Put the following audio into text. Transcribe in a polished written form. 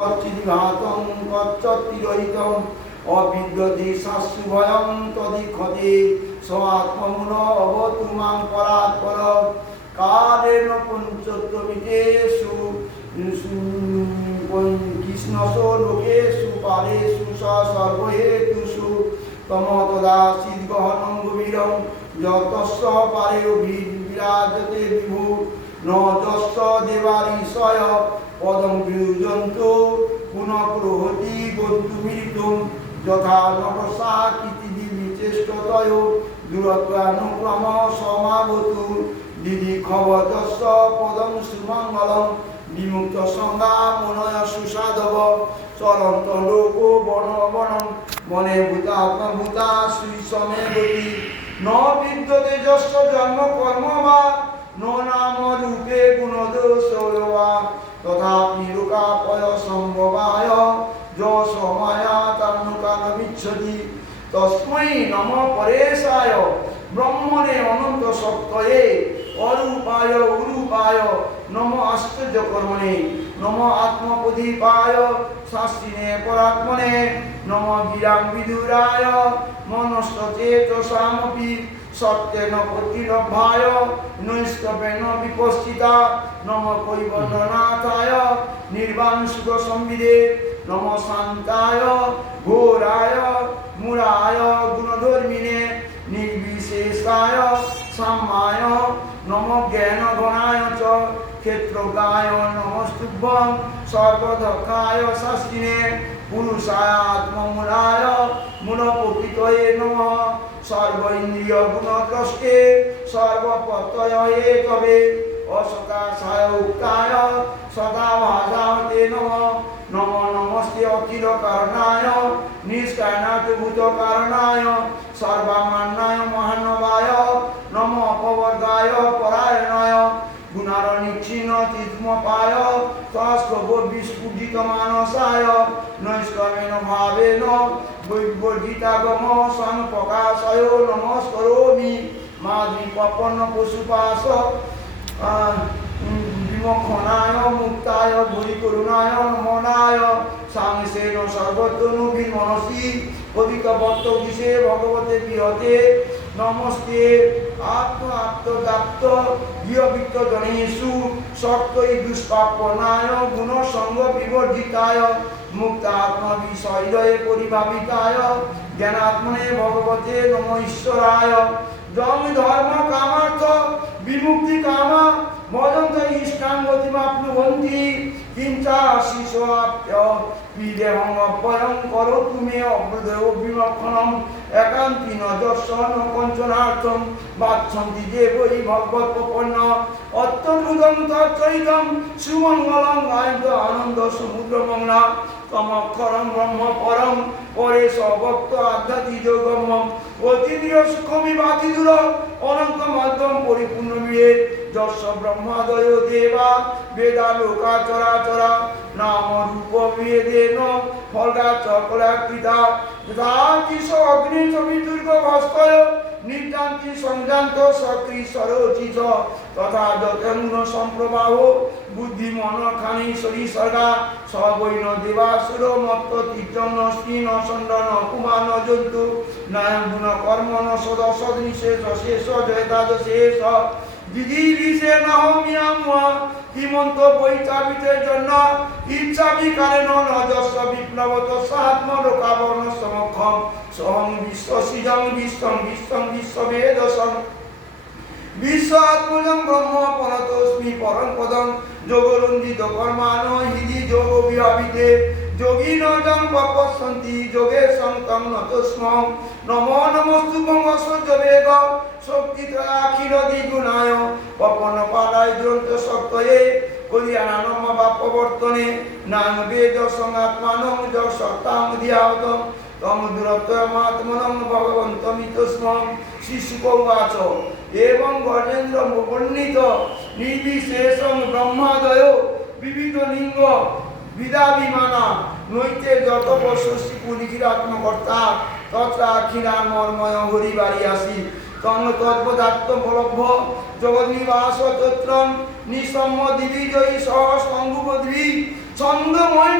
কচ্চিদিঘাতং কচ্চতিরহিতং অবিদ্যতে শাস্ত্রভয়ং তদিক্ষতে স্বাত্মমূল অবতু মাং পরাৎপর কারেণ পঞ্চত্বমিতেষু কৃষ্ণসো লোকেষু পারেষু সর্বহেতুষু তমতদাসীৎ গহনং গভীরং যতস্য পারে বিরাজতে বিভু ন যস্য দেবারিষয় পদং বিযুজন্তু পুনঃপ্রহতি বন্ধুমিলিতুম যথা নকশা কীর্তিবিচেষ্টতয় দূরত্বানুক্রম সমাবতু দিদি খবতস্য পদং সুমঙ্গলং বিমুক্ত সংজ্ঞা মনয় সুসাধব চরন্ত লোক বনবনং মনে ভূতাত্মভূতা শ্রীসমেবতী ন বিদ্যতে যস্য জন্ম কর্ম বা ন নাম রূপে গুণদোষ তথাপি লোকাপয় সম্ভবায় যশ মায়া তান্নুকান বিচ্ছতি তস্मै নম পরেশায় ব্রহ্মণে অনন্ত সত্যয়ে অরূপায় উরূপায় নম আশ্চর্য কর্মণে নম আত্মপ্রদীপায় শাস্ত্রিণে পরাত্মনে নম গিরাং বিদুরায় মনস্তচেতসামপি সত্যেন প্রতিলভ্যায় নৈষ্কবেন বিপশ্চিতা নম কৈবল্যনাথায় নির্বাণ সুখ সম্বিদে নম শান্তায় ঘোরায় মূঢ়ায় গুণধর্মিণে নির্বিশেষায় সাম্যায় নম জ্ঞান গণায় চ ক্ষেত্রজ্ঞায় নমস্তুভ্যং সর্বদক্ষায় শাস্ত্রিণে পুরুষায় আত্মমূলায় মূলপ্রকৃতয়ে নমঃ সর্ব ইন্দ্রিয় গুণদ্রষ্টে সর্বপ্রত্যয়ে তবে অসকাশায় উক্তায় সদাভাসাতে নমঃ নম নমস্তে অখিল কারণায় নিষ্কারণাভূত কারণায় সর্বমান্নায় মহানবায় নম অপবর্গায় পরায়ণায় গুণারনিচ্ছিন্ন চিত্মপায় তস্কব বিস্ফুটিত মানসায় নৈষ্কর্মেণ ভাবেন বৈবর্জিতাগম সংপ্রকাশয় নমস্করোমি মাদ্রিপপন্ন পশুপাশ বিমক্ষণায় মুক্তায় ভূরিকরুণায় নমনায় সাংসেন সর্বতনু বিমনসি অধিকবত্ত দিশে ভগবতে বিহতে নমস্তে আত্মদাপ্ত গৃহবিত্ত জনেষু শক্তই দুষ্পাপনায় গুণসঙ্গ বিবর্জিতায় মুক্তাত্মবিষয়দয়ে পরিভাবিতায় জ্ঞানাত্মনে ভগবতে নম ঈশ্বরায় যং ধর্ম কামার্থ বিমুক্তি কামা মদন্ত ইষ্টাং গতিমাপ্নুবন্তি কিঞ্চা শিশোপ্য বিদেহং অভয়ং করোতু মে অভ্যুদয় বিমক্ষণং একান্তি নজস্বন কঞ্চনার্থং বাচ্ছন্তি যে বৈ ভগবৎপ্রপন্ন অত্যনুদং তচ্চরিতং সুমঙ্গলং আয়ন্ত আনন্দ সমুদ্রমগ্না তমক্ষরং ব্রহ্ম পরং পরে সভক্ত আধ্যাত্মিক যোগম্যম অতীন্দ্রিয় সুখমিবাতিদূর অনন্ত মাধ্যম পরিপূর্ণ বিয়ে যস্য ব্রহ্মাদয় দেবা বেদা লোকা চরাচরা নাম রূপ বেদেন ফলগা চকলাকৃতা যথা কিশ অগ্নি সবিদুর্গ ভাস্কর নির্যান্তি সংযান্ত সক্রি সরোচিত তথা যতগুণ সম্প্রবাহ বুদ্ধি মন খানি সরিসর্গা সবৈন দেবাসুর মত্ত তীর্যন স্ত্রীন সন্দন কুমান জন্তু নায়ন গুণ কর্মণ সদসদ নিশেষ শেষ জয়তাদশেষ দিদিবিষে নহমিয়ামুয়া হিমন্ত বৈচাবিতের জন্য ইচ্ছা বিকারে নজস্ব বিপ্লবত সাত্মলোকাবর্ণ সমক্ষম সহং বিশ্ব সৃজং বিশ্বং বিশ্বং বিশ্ববেদসং বিশ্ব আত্মজং ব্রহ্ম পরতস্মি পরম পদং যোগরঞ্জিত কর্মান হিদি যোগ বিহাবিতে যোগীন জং পপসন্তি যোগে সংতং নতস্মং নমো নমস্তুভং অসহ্য বেগ শক্তিত্রয়াখিল দ্বিগুণায় পপন পালায় দ্রন্ত শক্তয়ে কলিয়ানানম বাপবর্তনে নাম বেদ সঙ্গাত্মানং যশক্তাং ধিয়াবতং তম দূরত্বমাত্মনং ভগবন্তমিতস্মং শিশুকৌবাচ এবং গজেন্দ্র বর্ণিত নির্বিশেষং ব্রহ্মাদয় বিবিধ লিঙ্গ বিদাবিমানা নৈতে যত বর্ষী পুলিখির আত্মকর্তা তথা আখিরা মর্ময় হরিবাড়ি আসি তং তদ্বদাত্মবলভ্য জগদ্নিবাস তত্রং নিঃসম্ম দিবিজয়ী সহ সঙ্গুপদ্ভি ছন্দময়